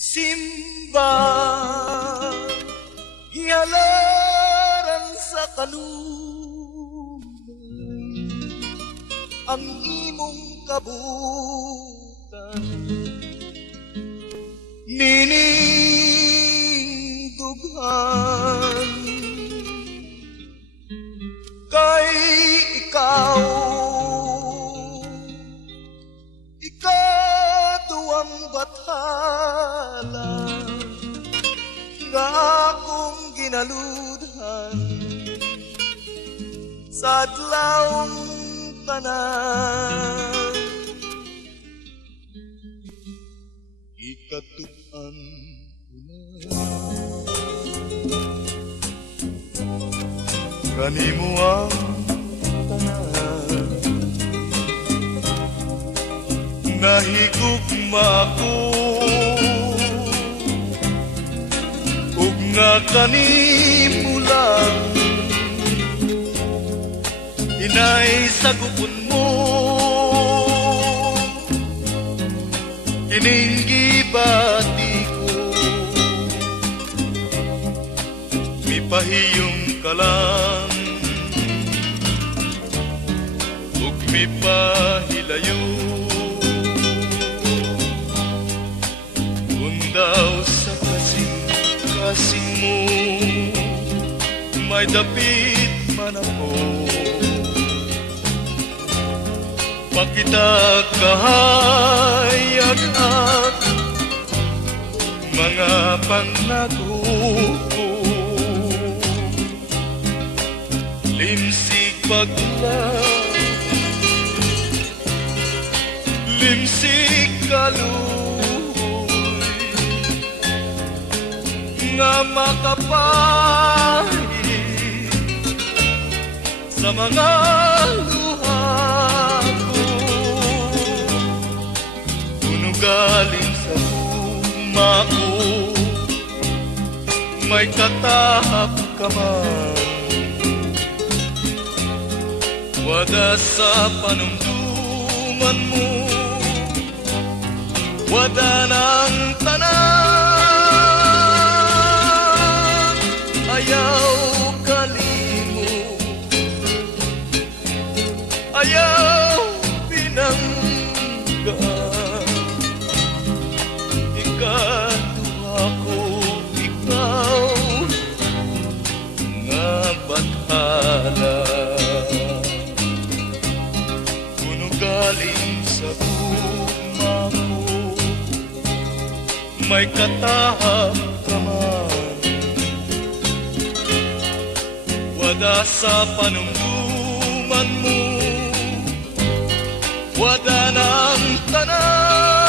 Simba ihalaran sa kanunay ang imong kabutan, ninindughan kay ikaw ikaduwang bathala nga akong ginaludhan sa adlawng tanan. Ikatuan ko na kanimo ang tanan, nahigugma ko ug nga kanimo lang inay sagupon mo kining gibati ko, mipahiyong ka lang ug mipahilayo undaw sa kasing mo may dapit man ako. Pakita kahayag ang mga pangako ko, limsig paglaw, limsig kaluhoy, nga makapahid sa mga luha galing sa luma ko, may katahap ka man, wada sa panumduman mo, wada ng tanan, ayaw kalimo, ayaw pinanggaan. Ikaduha ko, ikaw nga bathala, kuno galing sa tuma ko, may katahap ka man, wada sa panumduman mo, wada ng tanan.